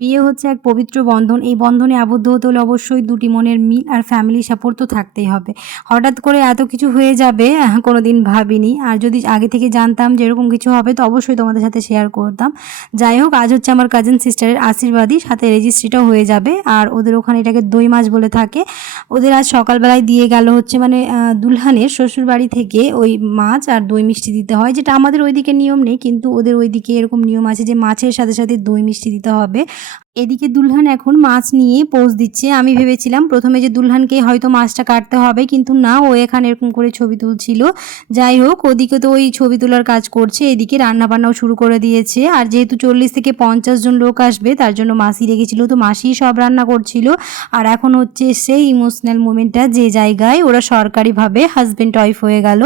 বিয়ে হচ্ছে এক পবিত্র বন্ধন। এই বন্ধনে আবদ্ধ হতে হলে অবশ্যই দুটি মনের মিল আর ফ্যামিলি সাপোর্ট তো থাকতেই হবে। হঠাৎ করে এত কিছু হয়ে যাবে কোনো দিন ভাবিনি। আর যদি আগে থেকে জানতাম যে এরকম কিছু হবে, তো অবশ্যই তোমাদের সাথে শেয়ার করতাম। যাই হোক, আজ হচ্ছে আমার কাজিন সিস্টারের আশীর্বাদই। সাথে রেজিস্ট্রিটাও হয়ে যাবে। আর ওদের ওখানে এটাকে দই মাছ বলে থাকে। ওদের আজ সকালবেলায় দিয়ে গেল হচ্ছে মানে দুলহানের শ্বশুর বাড়ি থেকে ওই মাছ আর দই মিষ্টি দিতে হয়, যেটা আমাদের ওইদিকে নিয়ম নেই। কিন্তু ওদের ওইদিকে এরকম নিয়ম আছে যে মাছের সাথে সাথে দই মিষ্টি দিতে হবে। এদিকে দুলহান এখন মাছ নিয়ে পোজ দিচ্ছে। আমি ভেবেছিলাম প্রথমে যে দুলহানকে হয়তো মাছটা কাটতে হবে, কিন্তু না, ও এখানে এরকম করে ছবি তুলছিল। যাই হোক, ওদিকে তো ওই ছবি তোলার কাজ করছে, এদিকে রান্না বান্নাও শুরু করে দিয়েছে। আর যেহেতু চল্লিশ থেকে পঞ্চাশ জন লোক আসবে, তার জন্য মাসি রেখেছিল, তো মাসি সব রান্না করছিল। আর এখন হচ্ছে সেই ইমোশনাল মুমেন্টটা যে জায়গায় ওরা সরকারিভাবে হাজব্যান্ড ওয়াইফ হয়ে গেল।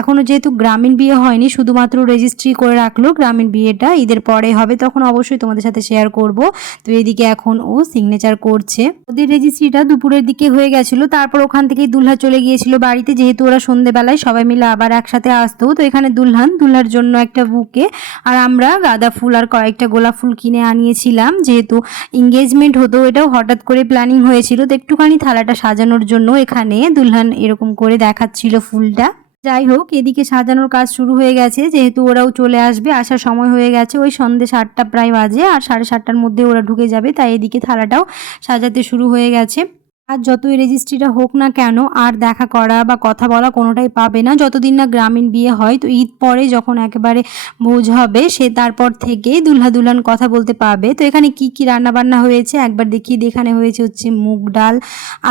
এখনও যেহেতু গ্রামীণ বিয়ে হয়নি, শুধুমাত্র রেজিস্ট্রি করে রাখল গ্রামীণ বিয়েটা, ঈদের পরে হবে, তখন অবশ্যই তোমাদের সাথে শেয়ার করব। তো এদিকে এখন ও সিগনেচার করছে। ওদের রেজিস্ট্রিটা দুপুরের দিকে হয়ে গেছিল, তারপর ওখান থেকেই দুলহা চলে গিয়েছিল বাড়িতে, যেহেতু ওরা সন্ধেবেলায় সবাই মিলে আবার একসাথে আসতো। তো এখানে দুলহান, দুলহার জন্য একটা বুকে, আর আমরা গাঁদা ফুল আর কয়েকটা গোলাপ ফুল কিনে আনিয়েছিলাম, যেহেতু এঙ্গেজমেন্ট হতো, এটাও হঠাৎ করে প্ল্যানিং হয়েছিল। তো একটুখানি থালাটা সাজানোর জন্য এখানে দুলহান এরকম করে দেখাচ্ছিল ফুলটা। যাই হোক, এদিকে সাজানোর কাজ শুরু হয়ে গেছে। যেহেতু ওরাও চলে আসবে, আসার সময় হয়ে গেছে। ওই সন্ধে সাতটা প্রায় বাজে, আর সাড়ে সাতটার মধ্যে ওরা ঢুকে যাবে, তাই এদিকে থালাটাও সাজাতে শুরু হয়ে গেছে। আর যতই রেজিস্ট্রিটা হোক না কেন, আর দেখা করা বা কথা বলা কোনোটাই পাবে না। যতদিন না গ্রামীণ বিয়ে হয়, তো ঈদ পরে যখন একেবারে ভোজ হবে, সে তারপর থেকেই দুলহা দুলহান কথা বলতে পাবে তো এখানে কি কি রান্না বান্না হয়েছে? একবার দেখিয়ে। এখানে হয়েছে হচ্ছে মুগ ডাল,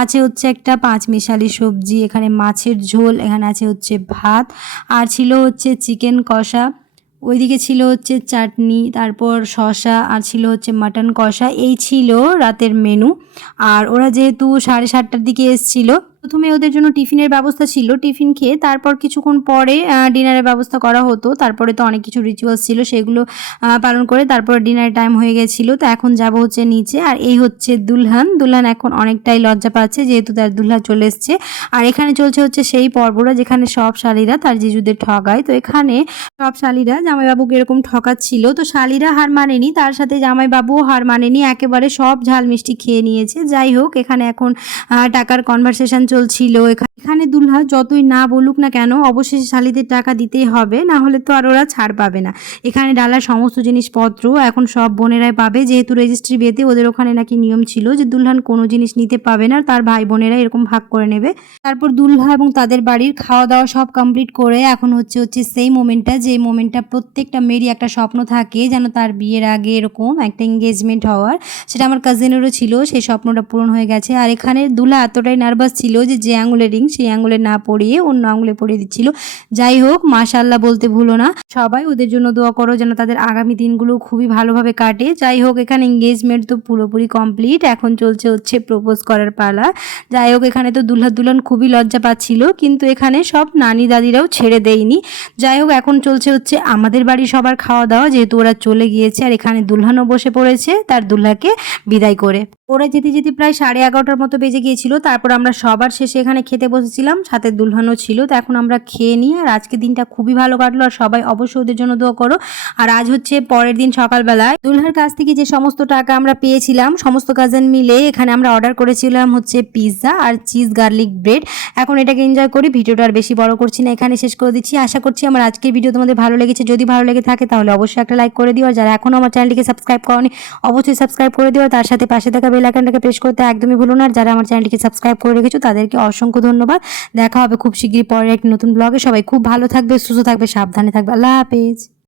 আছে হচ্ছে একটা পাঁচ মিশালি সবজি, এখানে মাছের ঝোল, এখানে আছে হচ্ছে ভাত, আর ছিল হচ্ছে চিকেন কষা। ওইদিকে ছিল হচ্ছে চাটনি, তারপর শশা আর ছিল হচ্ছে মাটন কষা। এই ছিল রাতের মেনু আর ওরা যেহেতু সাড়ে সাতটার দিকে এসছিল প্রথমে ওদের জন্য টিফিনের ব্যবস্থা ছিল। টিফিন খেয়ে তারপর কিছুক্ষণ পরে ডিনারের ব্যবস্থা করা হতো। তারপরে তো অনেক কিছু রিচুয়ালস ছিল, সেগুলো পালন করে তারপর ডিনারের টাইম হয়ে গেছিল। তো এখন যাব হচ্ছে নিচে, আর এই হচ্ছে দুলহান। দুলহান এখন অনেকটাই লজ্জা পাচ্ছে, যেহেতু তার দুলহা চলে এসছে। আর এখানে চলছে হচ্ছে সেই পর্বটা, যেখানে সব শালীরা তার জিজুদের ঠগায়। তো এখানে সব শালীরা জামাইবাবুকে এরকম ঠকাচ্ছিল। তো শালীরা হার মানেনি, তার সাথে জামাইবাবুও হার মানেনি। একেবারে সব ঝাল মিষ্টি খেয়ে নিয়েছে। যাই হোক, এখানে এখন টাকার কনভারসেশন চলছিল এখা- এখানে দুলহা যতই না বলুক না কেন, অবশেষে শালিদের টাকা দিতেই হবে, না হলে তো আর ওরা ছাড় পাবে না। এখানে ডালার সমস্ত জিনিসপত্র এখন সব বোনেরাই পাবে, যেহেতু রেজিস্ট্রি বিয়েতে ওদের ওখানে নাকি নিয়ম ছিল যে দুলহান কোনো জিনিস নিতে পাবে না তার ভাই বোনেরা এরকম ভাগ করে নেবে। তারপর দুলহা এবং তাদের বাড়ির খাওয়া দাওয়া সব কমপ্লিট করে এখন হচ্ছে হচ্ছে সেই মোমেন্টটা যে মোমেন্টটা প্রত্যেকটা মেয়েরই একটা স্বপ্ন থাকে, যেন তার বিয়ের আগে এরকম একটা এঙ্গেজমেন্ট হওয়ার। সেটা আমার কাজিনেরও ছিল, সেই স্বপ্নটা পূরণ হয়ে গেছে। আর এখানে দুলহা এতটাই নার্ভাস ছিল যে যে আঙুলে রিং সেই আঙুলে না পরিয়ে অন্য আঙুলে পরিয়ে দিচ্ছিল। যাই হোক মাশাল্লাহ বলতে ভুলো না। সবাই ওদের জন্য দোয়া করো যেন তাদের আগামী দিনগুলো খুবই ভালোভাবে কাটে। যাই হোক, এখানে এঙ্গেজমেন্ট তো পুরোপুরি কমপ্লিট এখন চলছে হচ্ছে প্রপোজ করার পালা। যাই হোক, এখানে তো দুলহা দুলহান খুবই লজ্জা পাচ্ছিল, কিন্তু এখানে সব নানি দাদিরাও ছেড়ে দেয়নি। যাই হোক, এখন চলছে হচ্ছে আমাদের বাড়ি সবার খাওয়া দাওয়া যেহেতু ওরা চলে গিয়েছে আর এখানে দুলহানও বসে পড়েছে, তার দুলহাকে বিদায় করে। ওরা যেতে যেতে প্রায় সাড়ে এগারোটার মতো বেজে গিয়েছিল। তারপর আমরা সবার শেষে এখানে খেতে বসেছিলাম সাথে দুলহানও ছিল। তো এখন আমরা খেয়ে নিই আর আজকে দিনটা খুবই ভালো কাটলো, আর সবাই অবশ্যই ওদের জন্য দোয়া করো। আর আজ হচ্ছে পরের দিন সকালবেলায়। দুলহার কাছ থেকে যে সমস্ত টাকা আমরা পেয়েছিলাম, সমস্ত কাজেন মিলে এখানে আমরা অর্ডার করেছিলাম হচ্ছে পিৎজা আর চিজ গার্লিক ব্রেড এখন এটাকে এনজয় করি, ভিডিওটা আর বেশি বড় করছি না, এখানে শেষ করে দিচ্ছি। আশা করছি আমার আজকের ভিডিও তোমাদের ভালো লেগেছে। যদি ভালো লেগে থাকে তাহলে অবশ্যই একটা লাইক করে দিও, আর যারা এখনও আমার চ্যানেলটিকে সাবস্ক্রাইব করনি, অবশ্যই সাবস্ক্রাইব করে দিও। তার সাথে পাশে থাকা বেল প্রেস করতে একদমই ভুলো না, আর যারা আমার চ্যানেলটিকে সাবস্ক্রাইব করে রেখেছো তাদেরকে অসংখ্য ধন্যবাদ। দেখা হবে খুব শীঘ্রই পরে একটি নতুন ব্লগে সবাই খুব ভালো থাকবে, সুস্থ থাকবে, সাবধানে থাকবে। আল্লাহ হাফেজ।